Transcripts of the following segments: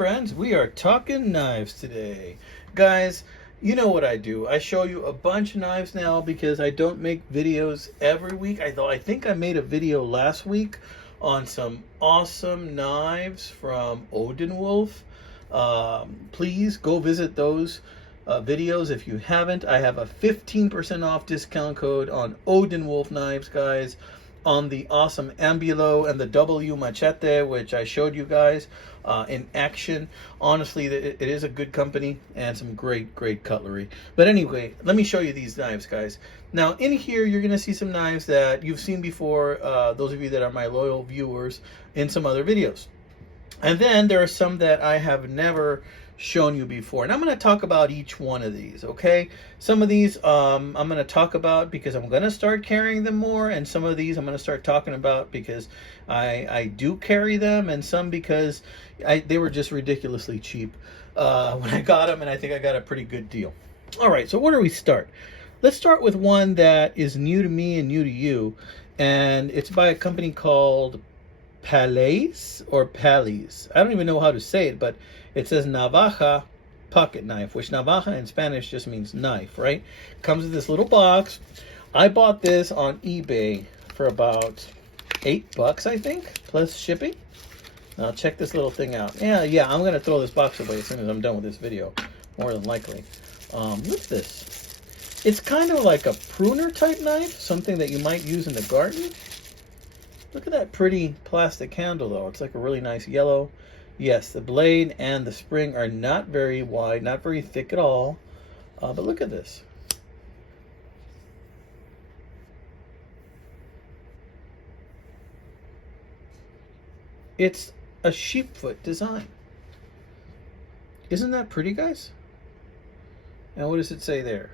friends, we are talking knives today. Guys, you know what I do. I show you a bunch of knives now because I don't make videos every week. I think I made a video last week on some awesome knives from Odin Wolf. Please go visit those videos if you haven't. I have a 15% off discount code on Odin Wolf knives, guys, on the awesome Ambulo and the W Machete, which I showed you guys in action. Honestly, it is a good company and some great cutlery. But anyway, let me show you these knives, guys. Now in here you're gonna see some knives that you've seen before, those of you that are my loyal viewers, in some other videos. And then there are some that I have never shown you before, and I'm going to talk about each one of these. Okay, some of these I'm going to talk about because I'm going to start carrying them more, and some of these I'm going to start talking about because I do carry them, and some because they were just ridiculously cheap when I got them, and I think I got a pretty good deal. All right, so where do we start? Let's start with one that is new to me and new to you, and it's by a company called Palet or Palis. I don't even know how to say it, but it says Navaja pocket knife, which Navaja in Spanish just means knife, right? Comes with this little box. I bought this on eBay for about $8, I think, plus shipping. Now check this little thing out. Yeah, I'm gonna throw this box away as soon as I'm done with this video, more than likely. Look at this. It's kind of like a pruner type knife, something that you might use in the garden. Look at that pretty plastic handle, though. It's like a really nice yellow. Yes, the blade and the spring are not very wide, not very thick at all. But look at this. It's a sheepfoot design. Isn't that pretty, guys? And what does it say there?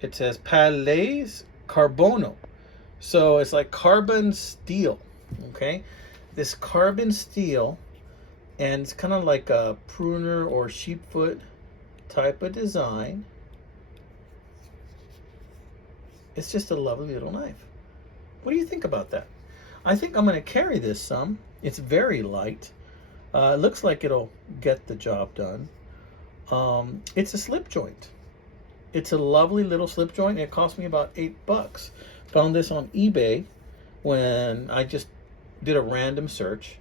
It says Palet Carbono. So it's like carbon steel, okay? This carbon steel, and it's kind of like a pruner or sheepfoot type of design. It's just a lovely little knife. What do you think about that? I think I'm going to carry this some. It's very light. It looks like it'll get the job done. It's a slip joint. It's a lovely little slip joint. It cost me about $8. Found this on eBay when I just did a random search,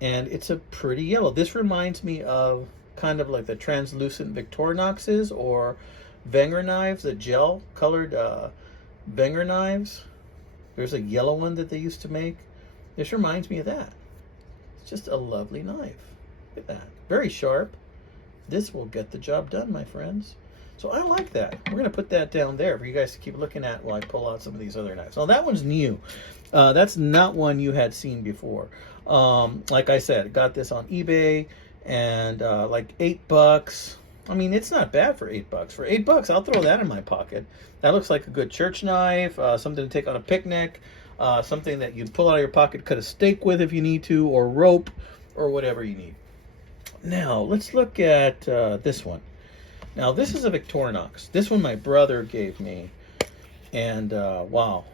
and it's a pretty yellow. This reminds me of kind of like the translucent Victorinoxes or Wenger knives, the gel colored Wenger knives. There's a yellow one that they used to make. This reminds me of that. It's just a lovely knife. Look at that. Very sharp. This will get the job done, my friends. So I like that. We're going to put that down there for you guys to keep looking at while I pull out some of these other knives. Now that one's new. That's not one you had seen before. Like I said, got this on eBay and like $8. I mean, it's not bad for $8. For $8, I'll throw that in my pocket. That looks like a good church knife, something to take on a picnic, something that you'd pull out of your pocket, cut a steak with if you need to, or rope, or whatever you need. Now, let's look at this one. Now, this is a Victorinox. This one my brother gave me, and wow,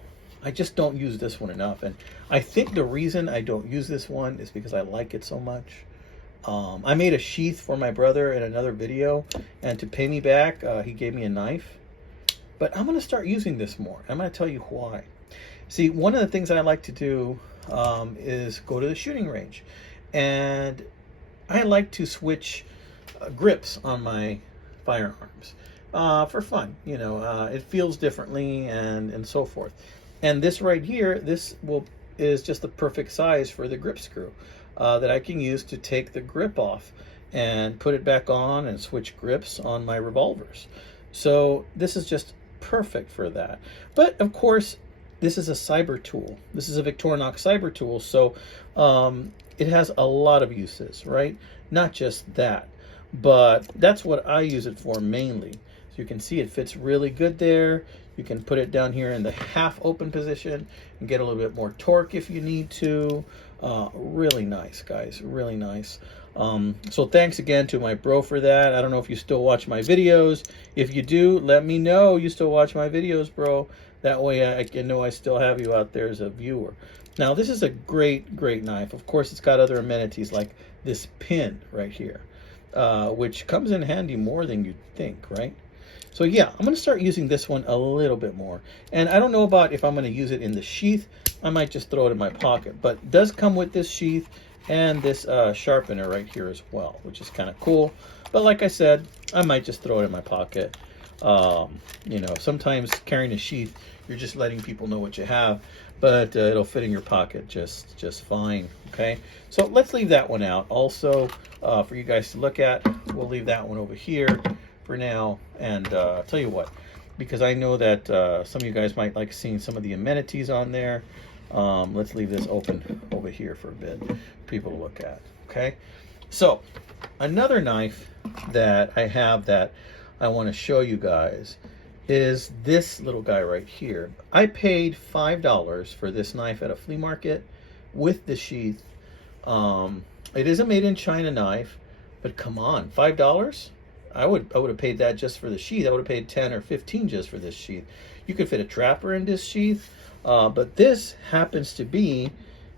I just don't use this one enough. And I think the reason I don't use this one is because I like it so much. I made a sheath for my brother in another video, and to pay me back, he gave me a knife. But I'm going to start using this more. I'm going to tell you why. See, one of the things I like to do is go to the shooting range, and I like to switch grips on my firearms for fun. You know, it feels differently and so forth. And this right here, is just the perfect size for the grip screw that I can use to take the grip off and put it back on and switch grips on my revolvers. So this is just perfect for that. But of course, this is a cyber tool. This is a Victorinox cyber tool, so it has a lot of uses, right? Not just that, but that's what I use it for mainly. So you can see it fits really good there. You can put it down here in the half open position and get a little bit more torque if you need to. Really nice, guys, really nice. So thanks again to my bro for that. I don't know if you still watch my videos. If you do, let me know you still watch my videos, bro. That way I can know I still have you out there as a viewer. Now, this is a great, great knife. Of course, it's got other amenities like this pin right here, which comes in handy more than you'd think, right? So yeah, I'm going to start using this one a little bit more. And I don't know about if I'm going to use it in the sheath. I might just throw it in my pocket. But it does come with this sheath and this sharpener right here as well, which is kind of cool. But like I said, I might just throw it in my pocket. You know, sometimes carrying a sheath, you're just letting people know what you have. But it'll fit in your pocket just fine, okay? So let's leave that one out. Also, for you guys to look at, we'll leave that one over here for now. And I'll tell you what, because I know that some of you guys might like seeing some of the amenities on there. Let's leave this open over here for a bit for people to look at, okay? So another knife that I have that I want to show you guys is this little guy right here. I paid $5 for this knife at a flea market with the sheath. It is a made in China knife, but come on, $5? I would have paid that just for the sheath. I would have paid 10 or 15 just for this sheath. You could fit a trapper in this sheath, but this happens to be,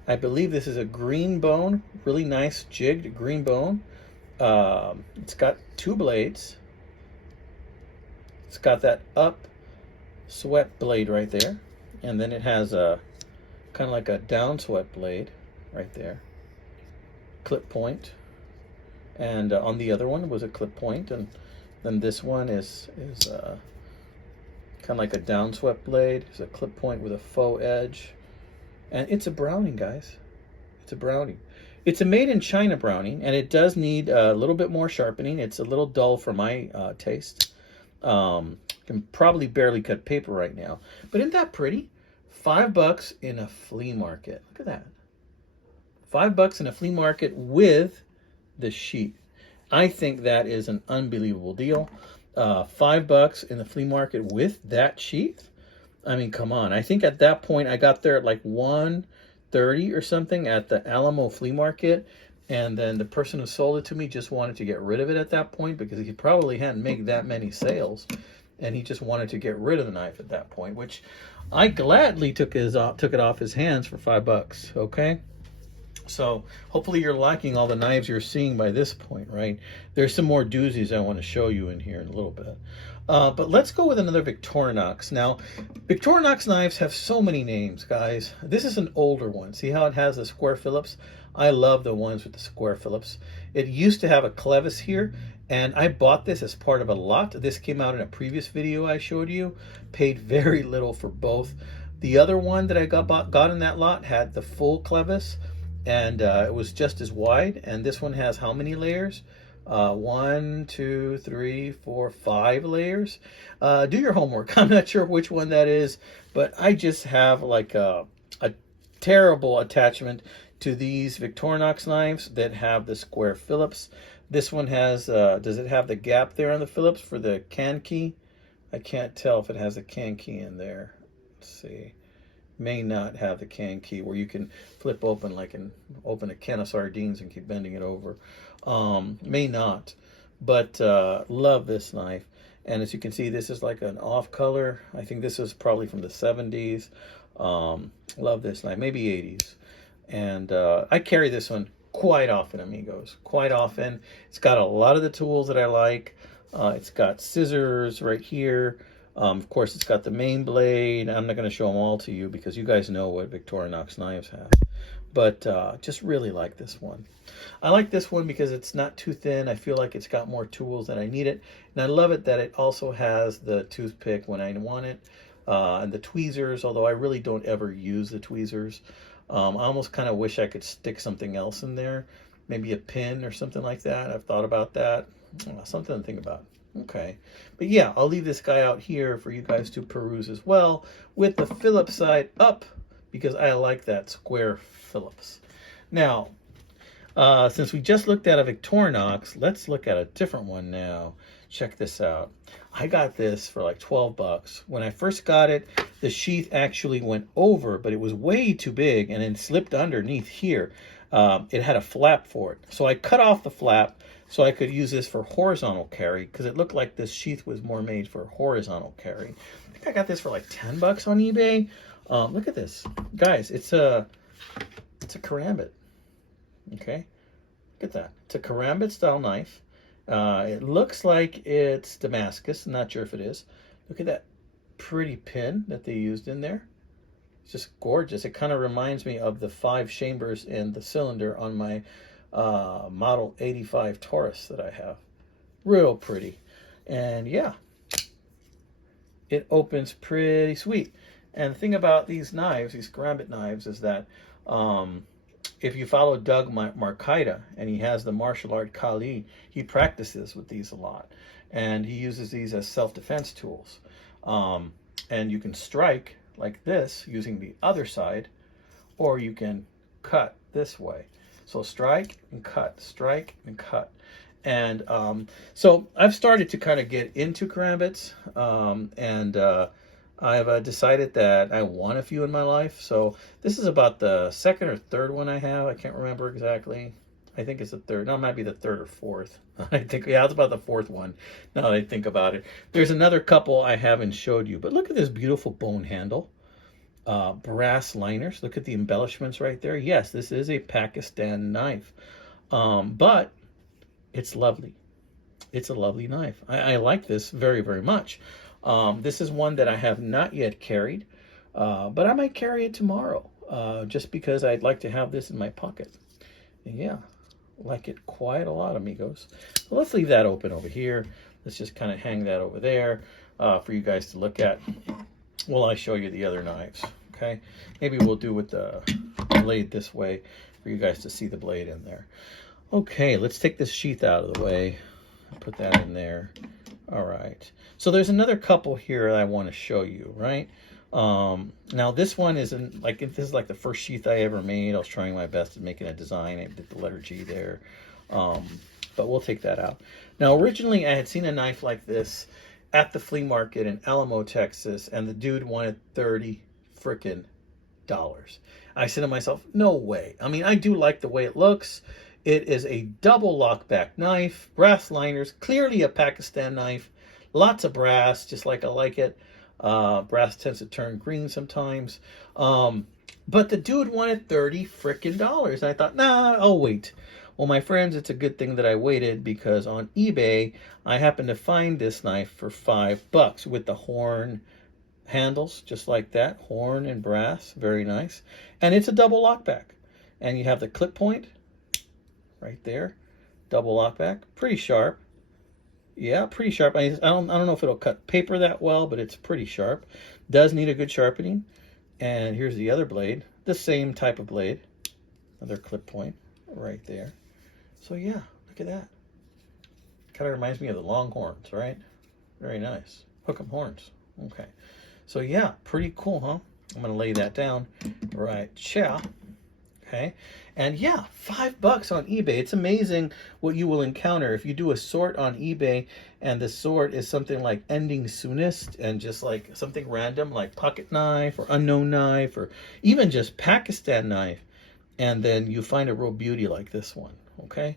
I believe this is a green bone, really nice jigged green bone. It's got 2 blades. It's got that up swept blade right there, and then it has a kind of like a down swept blade right there, clip point. And on the other one was a clip point, and then this one is kind of like a down swept blade. It's a clip point with a faux edge, and it's a Brownie, guys. It's a Brownie. It's a made in China Brownie, and it does need a little bit more sharpening. It's a little dull for my taste. Can probably barely cut paper right now, but isn't that pretty? $5 in a flea market. Look at that. $5 in a flea market with the sheath. I think that is an unbelievable deal. $5 in the flea market with that sheath. I mean, come on. I think at that point I got there at like $1.30 or something at the Alamo flea market. And then the person who sold it to me just wanted to get rid of it at that point because he probably hadn't made that many sales. And he just wanted to get rid of the knife at that point, which I gladly took it off his hands for $5, okay? So hopefully you're liking all the knives you're seeing by this point, right? There's some more doozies I want to show you in here in a little bit. But let's go with another Victorinox. Now, Victorinox knives have so many names, guys. This is an older one. See how it has the square Phillips? I love the ones with the square Phillips. It used to have a clevis here, and I bought this as part of a lot. This came out in a previous video I showed you. Paid very little for both. The other one that I got in that lot had the full clevis, and it was just as wide. And this one has how many layers? 1, 2, 3, 4, 5 layers. Do your homework. I'm not sure which one that is, but I just have like a terrible attachment to these Victorinox knives that have the square Phillips. This one has, does it have the gap there on the Phillips for the can key? I can't tell if it has a can key in there. Let's see. May not have the can key where you can flip open like and open a can of sardines and keep bending it over. May not, but love this knife. And as you can see, this is like an off color. I think this is probably from the 70s. Love this knife, maybe 80s. And I carry this one quite often, amigos, quite often. It's got a lot of the tools that I like. It's got scissors right here. Of course, it's got the main blade. I'm not going to show them all to you because you guys know what Victorinox knives have. But just really like this one. I like this one because it's not too thin. I feel like it's got more tools than I need it. And I love it that it also has the toothpick when I want it. And the tweezers, although I really don't ever use the tweezers. I almost kind of wish I could stick something else in there. Maybe a pin or something like that. I've thought about that. Something to think about. Okay. But yeah, I'll leave this guy out here for you guys to peruse as well with the Phillips side up because I like that square Phillips. Now, since we just looked at a Victorinox, let's look at a different one now. Check this out. I got this for like $12. When I first got it, the sheath actually went over, but it was way too big and it slipped underneath here. It had a flap for it. So I cut off the flap, So I could use this for horizontal carry because it looked like this sheath was more made for horizontal carry. I think I got this for like 10 bucks on eBay. Look at this, guys. It's a karambit. Okay, look at that. It's a karambit style knife. It looks like it's Damascus. I'm not sure if it is. Look at that pretty pin that they used in there. It's just gorgeous. It kind of reminds me of the 5 chambers in the cylinder on my model 85 Taurus that I have. Real pretty. And yeah, it opens pretty sweet. And the thing about these knives, these karambit knives, is that if you follow Doug Marcaida, and he has the martial art Kali, he practices with these a lot. And he uses these as self-defense tools. And you can strike like this using the other side, or you can cut this way. So strike and cut, strike and cut. And so I've started to kind of get into karambits, and I've decided that I want a few in my life. So this is about the second or third one I have. I can't remember exactly. I think it's the third. No, it might be the third or fourth. I think, yeah, it's about the fourth one, now that I think about it. There's another couple I haven't showed you, but look at this beautiful bone handle. Brass liners. Look at the embellishments right there. Yes, this is a Pakistan knife, but it's lovely. It's a lovely knife. I like this very, very much. This is one that I have not yet carried, but I might carry it tomorrow, just because I'd like to have this in my pocket. And yeah, like it quite a lot, amigos. So let's leave that open over here. Let's just kind of hang that over there for you guys to look at while I show you the other knives. Okay, maybe we'll do with the blade this way for you guys to see the blade in there. Okay, let's take this sheath out of the way. Put that in there. All right. So there's another couple here that I want to show you, right? Now this one isn't like, this is like the first sheath I ever made. I was trying my best at making a design. I did the letter G there. But we'll take that out. Now originally I had seen a knife like this at the flea market in Alamo, Texas, and the dude wanted $30 frickin' dollars. I said to myself, no way. I mean, I do like the way it looks. It is a double lockback knife, brass liners, clearly a Pakistan knife, lots of brass, just like I like it. Brass tends to turn green sometimes. But the dude wanted $30 frickin' dollars. And I thought, nah, I'll wait. Well, my friends, it's a good thing that I waited, because on eBay, I happened to find this knife for $5 with the horn handles, just like that, horn and brass, very nice. And it's a double lockback. And you have the clip point right there, double lockback, pretty sharp. Yeah, pretty sharp. I don't know if it'll cut paper that well, but it's pretty sharp. Does need a good sharpening. And here's the other blade, the same type of blade, another clip point right there. So yeah, look at that. Kind of reminds me of the Longhorns, right? Very nice. Hook 'em horns. Okay. So yeah, pretty cool, huh? I'm gonna lay that down right here. Okay. And yeah, $5 on eBay. It's amazing what you will encounter if you do a sort on eBay, and the sort is something like ending soonest, and just like something random like pocket knife or unknown knife or even just Pakistan knife. And then you find a real beauty like this one. Okay.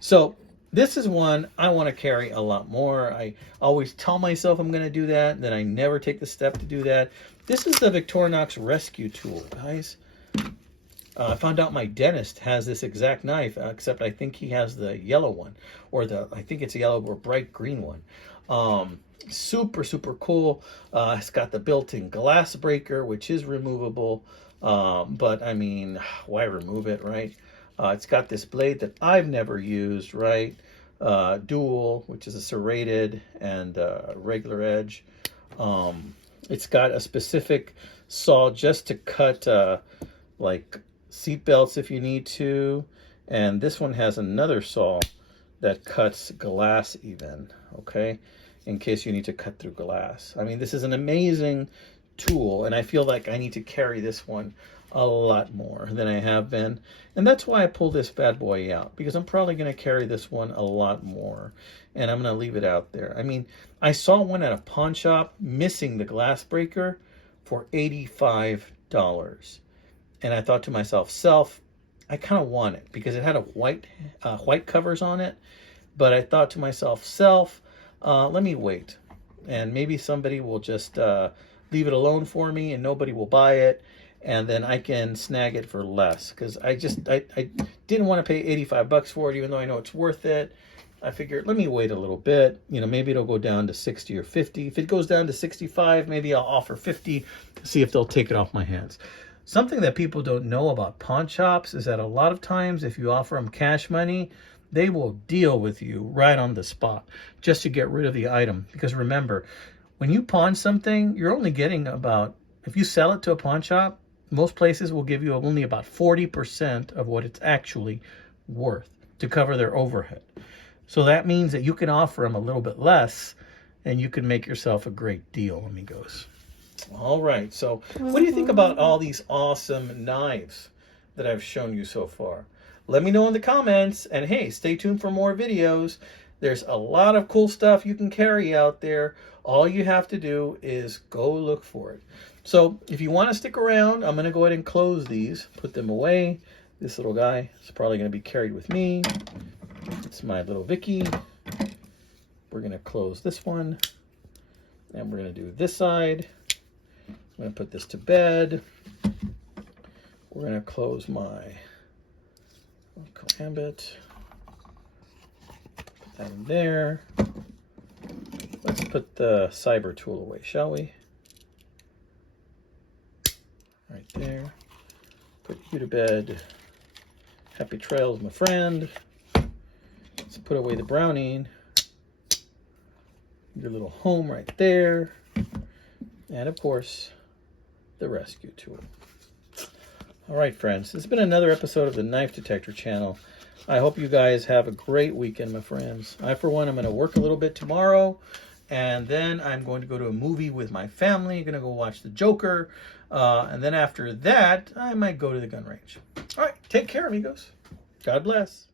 So this is one I want to carry a lot more. I always tell myself I'm going to do that, then I never take the step to do that. This is the Victorinox rescue tool, guys. I found out my dentist has this exact knife, except I think he has the yellow one, or I think it's a yellow or bright green one. Super, super cool. It's got the built-in glass breaker, which is removable. But I mean, why remove it, right? It's got this blade that I've never used, right? Dual, which is a serrated and regular edge. It's got a specific saw just to cut like seat belts if you need to, and this one has another saw that cuts glass even, okay, in case you need to cut through glass. I mean, this is an amazing tool, and I feel like I need to carry this one a lot more than I have been, and that's why I pulled this bad boy out, because I'm probably going to carry this one a lot more, and I'm going to leave it out there. I mean, I saw one at a pawn shop missing the glass breaker for $85. And I thought to myself, I kind of want it, because it had a white covers on it, But I thought to myself, let me wait. And maybe somebody will just leave it alone for me and nobody will buy it. And then I can snag it for less. Because I didn't want to pay 85 bucks for it, even though I know it's worth it. I figured, let me wait a little bit. You know, maybe it'll go down to 60 or 50. If it goes down to 65, maybe I'll offer 50, see if they'll take it off my hands. Something that people don't know about pawn shops is that a lot of times if you offer them cash money, they will deal with you right on the spot just to get rid of the item. Because remember, when you pawn something, you're only getting about, if you sell it to a pawn shop, most places will give you only about 40% of what it's actually worth to cover their overhead. So that means that you can offer them a little bit less and you can make yourself a great deal, amigos. All right, so what do you think about all these awesome knives that I've shown you so far? Let me know in the comments, and hey, stay tuned for more videos. There's a lot of cool stuff you can carry out there. All you have to do is go look for it. So if you want to stick around, I'm going to go ahead and close these, put them away. This little guy is probably going to be carried with me. It's my little Vicky. We're going to close this one, and we're going to do this side. I'm going to put this to bed. We're going to close my ambit. Put that in there. Let's put the cyber tool away, shall we? Right there. Put you to bed. Happy trails, my friend. Let's put away the Brownie. Your little home right there. And of course, the rescue tool. All right, friends, this has been another episode of the Knife Detector channel. I hope you guys have a great weekend, my friends. I, for one, am going to work a little bit tomorrow, and then I'm going to go to a movie with my family. I'm going to go watch The Joker, and then after that, I might go to the gun range. All right, take care, amigos. God bless.